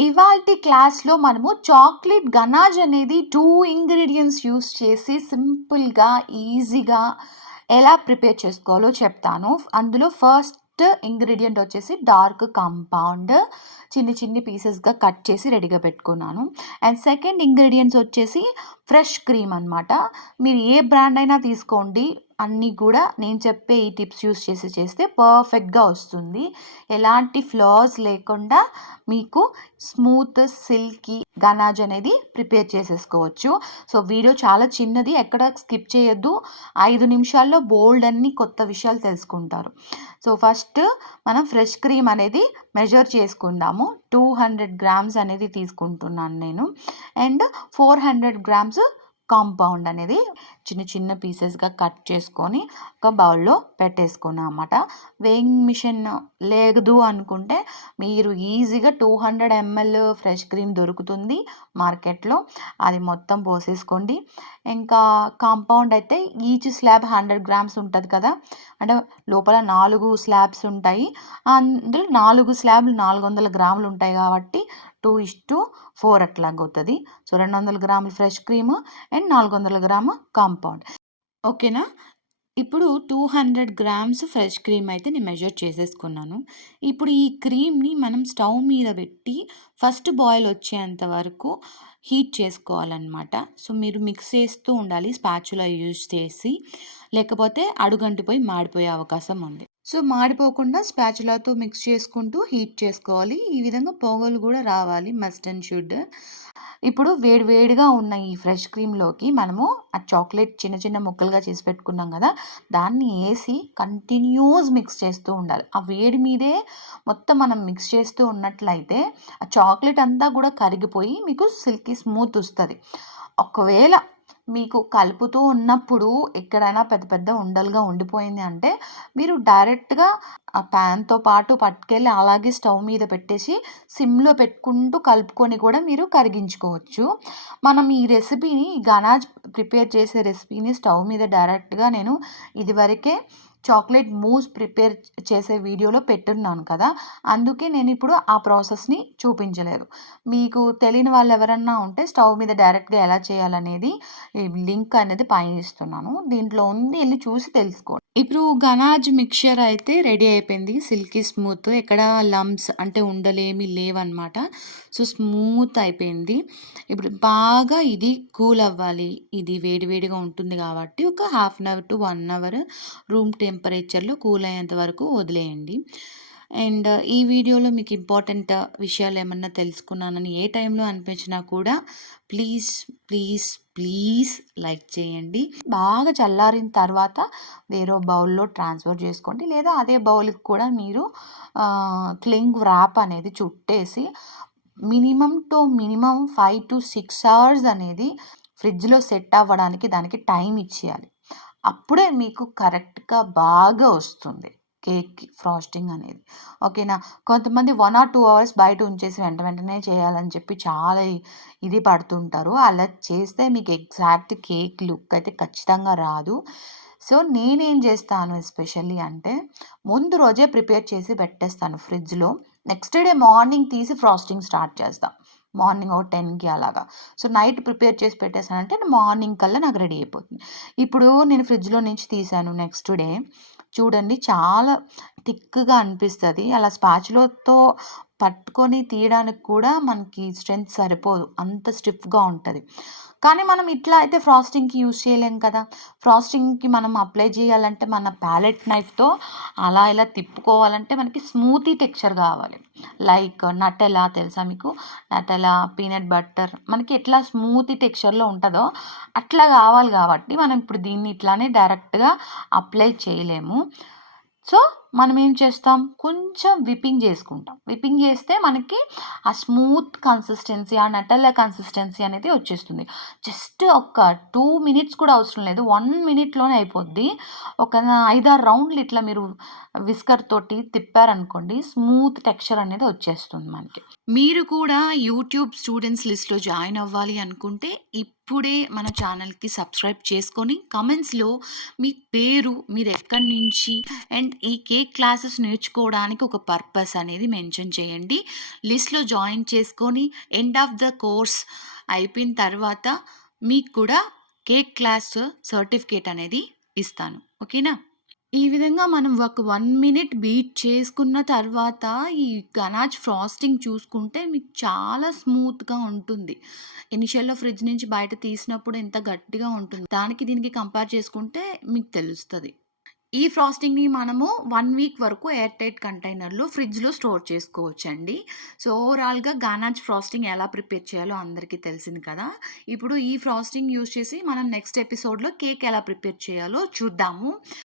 ఇవాల్టి క్లాస్‌లో మనము చాక్లేట్ గనాష్ అనేది 2 ఇంగ్రీడియెంట్స్ యూజ్ చేసి సింపుల్‌గా, ఈజీగా ఎలా ప్రిపేర్ చేసుకోవాలో చెప్తాను. అందులో ఫస్ట్ ఇంగ్రీడియెంట్ వచ్చేసి డార్క్ కాంపౌండ్. చిన్ని పీసెస్‌గా కట్ చేసి రెడీగా పెట్టుకున్నాను. అండ్ సెకండ్ ఇంగ్రీడియెంట్స్ వచ్చేసి ఫ్రెష్ క్రీమ్ అనమాట. మీరు ఏ బ్రాండ్ అయినా తీసుకోండి. అన్నీ కూడా నేను చెప్పే ఈ టిప్స్ యూజ్ చేసి చేస్తే పర్ఫెక్ట్‌గా వస్తుంది. ఎలాంటి ఫ్లాస్ లేకుండా మీకు స్మూత్, సిల్కీ గనాజ్ అనేది ప్రిపేర్ చేసేసుకోవచ్చు. సో, వీడియో చాలా చిన్నది. ఎక్కడ స్కిప్ చేయొద్దు. 5 నిమిషాల్లో బోలెడన్ని కొత్త విషయాలు తెలుసుకుంటారు. సో, ఫస్ట్ మనం ఫ్రెష్ క్రీమ్ అనేది మెజర్ చేసుకుందాము. 200 గ్రామ్స్ అనేది తీసుకుంటున్నాను నేను. అండ్ 400 గ్రామ్స్ కాంపౌండ్ అనేది చిన్న పీసెస్‌గా కట్ చేసుకొని ఒక బౌల్‌లో పెట్టేసుకున్నా అనమాట. వేయింగ్ మిషన్ లేదు అనుకుంటే మీరు ఈజీగా 200 ఎంఎల్ ఫ్రెష్ క్రీమ్ దొరుకుతుంది మార్కెట్‌లో. అది మొత్తం పోసేసుకోండి. ఇంకా కాంపౌండ్ అయితే ఈచ్ స్లాబ్ 100 గ్రామ్స్ ఉంటది కదా! అంటే లోపల 4 స్లాబ్స్ ఉంటాయి. అందులో 4 స్లాబ్‌లు 400 గ్రాములు ఉంటాయి కాబట్టి 2:4 అట్లాగవుతది. సో, 200 గ్రాములు fresh cream and 400 gram compound. ఓకేనా? ఇప్పుడు 200 గ్రామ్స్ ఫ్రెష్ క్రీమ్ అయితే నేను మెజర్ చేసేసుకున్నాను. ఇప్పుడు ఈ క్రీమ్‌ని మనం స్టవ్ మీద పెట్టి ఫస్ట్ బాయిల్ వచ్చేంత వరకు హీట్ చేసుకోవాలనమాట. సో, మీరు మిక్స్ చేస్తూ ఉండాలి స్పాచులా యూజ్ చేసి. లేకపోతే అడుగంటిపోయి మాడిపోయే అవకాశం ఉంది. సో, మాడిపోకుండా స్పాచులాతో మిక్స్ చేసుకుంటూ హీట్ చేసుకోవాలి. ఈ విధంగా పొగలు కూడా రావాలి మస్ట్ అండ్ షుడ్. ఇప్పుడు వేడిగా ఉన్న ఈ ఫ్రెష్ క్రీమ్‌లోకి మనము ఆ చాక్లేట్ చిన్న ముక్కలుగా చేసి పెట్టుకున్నాం కదా! దాన్ని ఏసి కంటిన్యూస్ మిక్స్ చేస్తూ ఉండాలి. ఆ వేడి మీదే మొత్తం మనం మిక్స్ చేస్తూ ఉన్నట్లయితే ఆ చాక్లేట్ అంతా కూడా కరిగిపోయి మీకు సిల్కీ స్మూత్ వస్తది. ఒకవేళ మీకు కలుపుతూ ఉన్నప్పుడు ఎక్కడైనా పెద్ద ఉండలుగా ఉండిపోయింది అంటే మీరు డైరెక్ట్‌గా ఆ ప్యాన్‌తో పాటు పట్టుకెళ్ళి అలాగే స్టవ్ మీద పెట్టేసి సిమ్‌లో పెట్టుకుంటూ కలుపుకొని కూడా మీరు కరిగించుకోవచ్చు. మనం ఈ రెసిపీని గనాజ్ ప్రిపేర్ చేసే రెసిపీని స్టవ్ మీద డైరెక్ట్‌గా నేను ఇదివరకే చాక్లేట్ మూస్ ప్రిపేర్ చేసే వీడియోలో పెట్టున్నాను కదా! అందుకే నేనిప్పుడు ఆ ప్రాసెస్‌ని చూపించలేదు. మీకు తెలియని వాళ్ళు ఎవరన్నా ఉంటే స్టవ్ మీద డైరెక్ట్‌గా ఎలా చేయాలనేది ఈ లింక్ అనేది పైన ఇస్తున్నాను. దీంట్లో ఉంది, ఎళ్లి చూసి తెలుసుకోండి. ఇప్పుడు గనాజ్ మిక్స్చర్ అయితే రెడీ అయిపోయింది. సిల్కీ స్మూత్, ఎక్కడ లంప్స్ అంటే ఉండలేమి లేవన్నమాట. సో, స్మూత్ అయిపోయింది. ఇప్పుడు బాగా ఇది కూల్ అవ్వాలి. ఇది వేడిగా ఉంటుంది కాబట్టి ఒక half an hour to 1 hour room టెంపరేచర్‌లో కూల్ అయ్యేంత వరకు వదిలేయండి. అండ్ ఈ వీడియోలో మీకు ఇంపార్టెంట్ విషయాలేమన్నా తెలుసుకున్నానని ఏ టైంలో అనిపించినా కూడా ప్లీజ్ లైక్ చేయండి. బాగా చల్లారిన తర్వాత వేరే బౌల్‌లో ట్రాన్స్‌ఫర్ చేసుకోండి. లేదా అదే బౌల్‌కి కూడా మీరు క్లింగ్ వ్రాప్ అనేది చుట్టేసి మినిమమ్ 5-6 అవర్స్ అనేది ఫ్రిడ్జ్‌లో సెట్ అవ్వడానికి దానికి టైం ఇచ్చేయాలి. అప్పుడే మీకు కరెక్ట్‌గా బాగా వస్తుంది కేక్‌కి ఫ్రాస్టింగ్ అనేది. ఓకేనా? కొంతమంది 1 ఆర్ 2 అవర్స్ బయట ఉంచేసి వెంటనే చేయాలని చెప్పి చాలా ఇది పడుతుంటారు. అలా చేస్తే మీకు ఎగ్జాక్ట్ కేక్ లుక్ అయితే ఖచ్చితంగా రాదు. సో, నేనేం చేస్తాను ఎస్పెషల్లీ అంటే ముందు రోజే ప్రిపేర్ చేసి పెట్టేస్తాను ఫ్రిడ్జ్‌లో. నెక్స్ట్ డే మార్నింగ్ తీసి ఫ్రాస్టింగ్ స్టార్ట్ చేస్తా. మార్నింగ్ ఒక 10కి అలాగా. సో, నైట్ ప్రిపేర్ చేసి పెట్టేసానంటే మార్నింగ్ కల్లా నాకు రెడీ అయిపోతుంది. ఇప్పుడు నేను ఫ్రిడ్జ్‌లో నుంచి తీసాను నెక్స్ట్ డే. చూడండి చాలా థిక్‌గా అనిపిస్తది. అలా స్పాచులాతో పట్టుకొని తీయడానికి కూడా మనకి స్ట్రెంత్ సరిపోదు. అంత స్టిఫ్‌గా ఉంటది. కానీ మనం ఇట్లా అయితే ఫ్రాస్టింగ్‌కి యూజ్ చేయలేం కదా! ఫ్రాస్టింగ్‌కి మనం అప్లై చేయాలంటే మన ప్యాలెట్ నైఫ్‌తో అలా ఇలా తిప్పుకోవాలంటే మనకి స్మూతీ టెక్స్చర్ కావాలి. లైక్ నటెలా తెలుసా మీకు? నటెలా, పీనట్ బటర్ మనకి ఎట్లా స్మూతీ టెక్స్చర్‌లో ఉంటదో అట్లా కావాలి కాబట్టి మనం ఇప్పుడు దీన్ని ఇట్లానే డైరెక్ట్‌గా అప్లై చేయలేము. సో, మనం ఏం చేస్తాం? కొంచెం విప్పింగ్ చేసుకుంటాం. విప్పింగ్ చేస్తే మనకి ఆ స్మూత్ కన్సిస్టెన్సీ, ఆ నటెల్లా కన్సిస్టెన్సీ అనేది వచ్చేస్తుంది. జస్ట్ ఒక 2 మినిట్స్ కూడా అవసరం లేదు. 1 మినిట్‌లోనే అయిపోద్ది. ఒక 5, 6 రౌండ్లు ఇట్లా మీరు విస్కర్ తోటి తిప్పారనుకోండి స్మూత్ టెక్స్చర్ అనేది వచ్చేస్తుంది మనకి. మీరు కూడా యూట్యూబ్ స్టూడెంట్స్ లిస్ట్‌లో జాయిన్ అవ్వాలి అనుకుంటే ఇప్పుడే మన ఛానల్‌కి సబ్స్క్రైబ్ చేసుకొని కామెంట్స్‌లో మీ పేరు, మీరెక్కడి నుంచి అండ్ ఈ కేక్ కేక్ క్లాసెస్ నేర్చుకోవడానికి ఒక పర్పస్ అనేది మెన్షన్ చేయండి. లిస్ట్‌లో జాయిన్ చేసుకొని ఎండ్ ఆఫ్ ద కోర్స్ అయిపోయిన తర్వాత మీకు కూడా కేక్ క్లాస్ సర్టిఫికేట్ అనేది ఇస్తాను. ఓకేనా? ఈ విధంగా మనం ఒక 1 మినిట్ బీట్ చేసుకున్న తర్వాత ఈ గనాచ్ ఫ్రాస్టింగ్ చూసుకుంటే మీకు చాలా స్మూత్‌గా ఉంటుంది. ఇనిషియల్‌లో ఫ్రిడ్జ్ నుంచి బయట తీసినప్పుడు ఎంత గట్టిగా ఉంటుంది. దానికి దీనికి కంపేర్ చేసుకుంటే మీకు తెలుస్తది. ఈ ఫ్రాస్టింగ్‌ని మనము 1 వీక్ వరకు ఎయిర్ టైట్ కంటైనర్‌లో ఫ్రిడ్జ్‌లో స్టోర్ చేసుకోవచ్చండి. సో, ఓవరాల్‌గా గానాచ్ ఫ్రాస్టింగ్ ఎలా ప్రిపేర్ చేయాలో అందరికీ తెలిసింది కదా! ఇప్పుడు ఈ ఫ్రాస్టింగ్ యూజ్ చేసి మనం నెక్స్ట్ ఎపిసోడ్‌లో కేక్ ఎలా ప్రిపేర్ చేయాలో చూద్దాము.